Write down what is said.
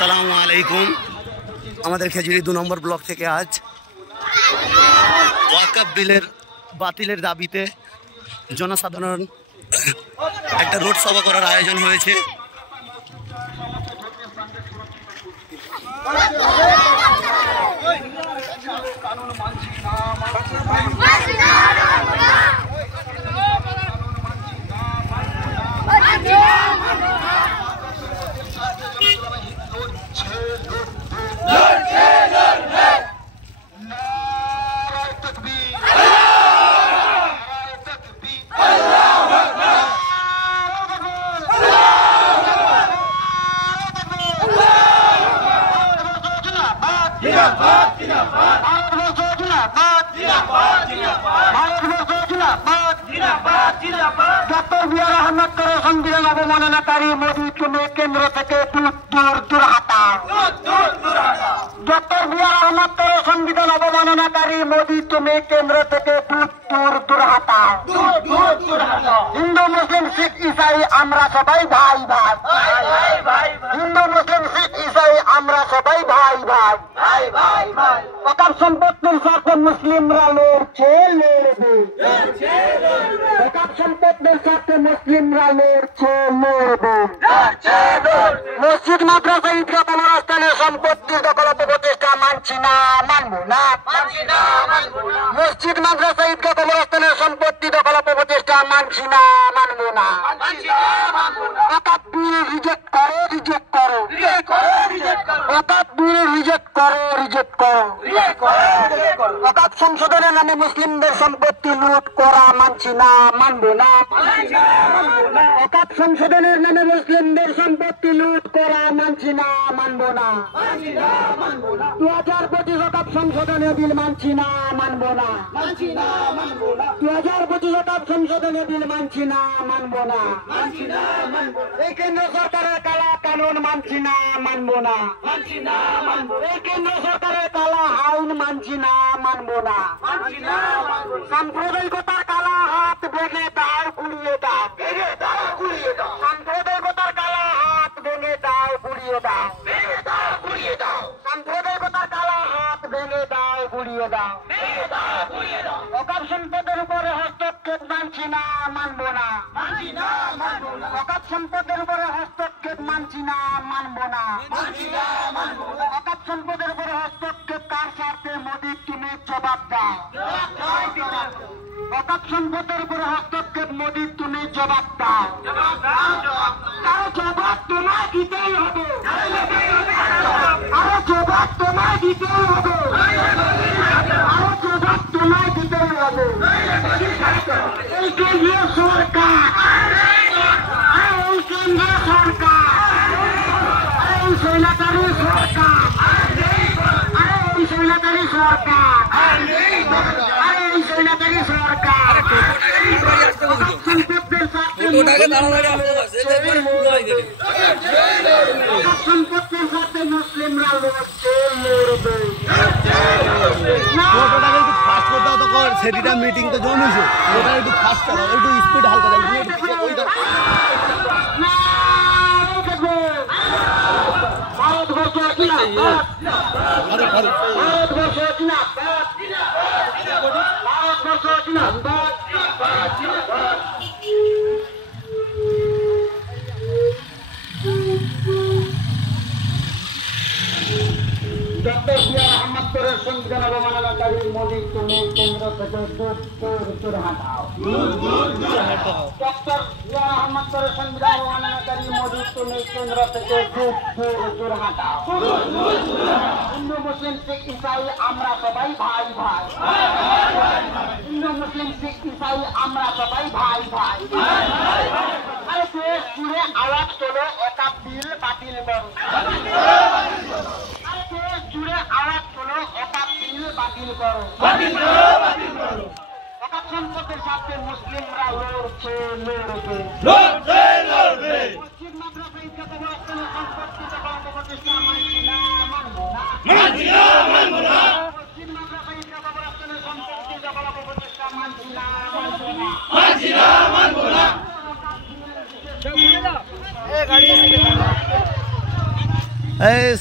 আসসালামু আলাইকুম। আমাদের খেজুরি 2 নম্বর ব্লক থেকে আজ ওয়াকফ বিলের বাতিলের দাবিতে জনসাধারণ একটা রোড সভা করার আয়োজন হয়েছে। ডক্টর বিআর আহমদ করে সংবিধান অবমাননাকারী মোদী তুমি কেন্দ্র থেকে দূর হাঁটাও। ডক্টর বিআর আহমদ করে সংবিধান অবমাননাকারী মোদী তুমি কেন্দ্র থেকে দূর হাঁটাও। হিন্দু মুসলিম শিখ ইসাই আমরা সবাই ভাই ভাই। হিন্দু মুসলিম শিখ ইসাই আমরা সবাই ভাই ভাই। ওয়াকফ সম্পত্তির স্বার্থে মুসলিমরা লড়ছে লড়বে। ওয়াকফ সম্পত্তির স্বার্থে মুসলিমরা লড়ছে লড়বে। মসজিদ মাদ্রাসা ঈদগাহ কবরস্থানের সম্পত্তির দখল প্রতিষ্ঠা মানছি না মানব না। মসজিদ মাদ্রাসা ঈদগাহ কবরস্থানের সম্পত্তি দখল প্রতিষ্ঠা মানছি না মানব না। ওয়াকফ বিল রিজেক্ট করো রিজেক্ট করো। ওয়াকফ বিল রিজেক্ট করো রিজেক্ট করো। ওয়াকফ সংশোধনের নামে মুসলিমদের সম্পত্তি লুট করা মানছি না মানব না। ওয়াকফ সংশোধনের নামে মুসলিমদের সম্পত্তি লুট করা মানছি না মানব না। 2025 ওয়াকফ সংশোধনের বিল মানছি না মানব না। 2025 ওয়াকফ সংশোধনের বিল মানছি না মানব না। এই কেন্দ্র সরকারের কালা কানুন মানছি না মানব না। এই কেন্দ্র সরকারের কালা আইন মানছি না মানব না। সাম্প্রদায়িকতার কালা হাত ভেঙে দাও গুড়িয়ে দাও। সাম্প্রদায়িকতার কালা হাত ভেঙে দাও গুড়িয়ে দাও। সাম্প্রদায়িকতার কালা হাত ভেঙে দাও গুড়িয়ে দাও। ওয়াকফ সম্পদের উপরে হস্তক্ষেপ মানছি না মানব না। ওয়াকফ সম্পদের উপরে হস্তক্ষেপ মানছি না মানব না। ওয়াকফ সম্পদের উপরে হস্তক্ষেপ কার স্বার্থে মোদী তুমি জবাব দাও। ওয়াকফ সম্পদের উপরে হস্তক্ষেপ মোদী তুমি জবাব দাও। তার জবাব তোমায় দিতেই হবে। আরো জবাব তোমায় দিতেই হবে। আরো জবাব তোমায় দিতেই হবে। এই কেন্দ্রীয় সরকার, এই কেন্দ্রীয় সরকার, এই সৈন্যকারী সরকার, এই সৈন্যকারী সরকার, এই সৈন্যকারী সরকার সম্পদের স্বার্থে সম্পদের স্বার্থে মুসলিমরা লড়ছে লড়বে। সেটা মিটিং তো জমেছে, ওটা একটু ফাস্ট চালাও, একটু স্পিড হালকা চালাও। ভারতবর্ষ ডক্টর বিআর আহমদ করে সংবিধান অবমাননাকারী মোদী তুমি কেন্দ্র থেকে দূর হাঁটাও। ডক্টর বিআর আহমদ করে সংবিধান অবমাননাকারী মোদী তুমি কেন্দ্র থেকে দূর হাঁটাও। হিন্দু মুসলিম শিখ ইসাই আমরা সবাই ভাই ভাই। হিন্দু মুসলিম শিখ ইসাই আমরা সবাই ভাই ভাই। আরে দেশ জুড়ে আওয়াজ তোলো ওয়াকফ বিল বাতিল করো। জুড়ে আওয়াজ তোলো ওয়াকফ বিল বাতিল করো। ওয়াকফ সম্পদের সাথে মুসলিমরা লড়ছে লড়বে। মসজিদ মাদ্রাসা ঈদগাহ কবরস্থানের সম্পত্তি দখল প্রতিষ্ঠা মানছি না মানব না। মসজিদ মাদ্রাসা ঈদগাহ কবরস্থানের সম্পত্তি দখল প্রতিষ্ঠা মানছি না মানব না। এই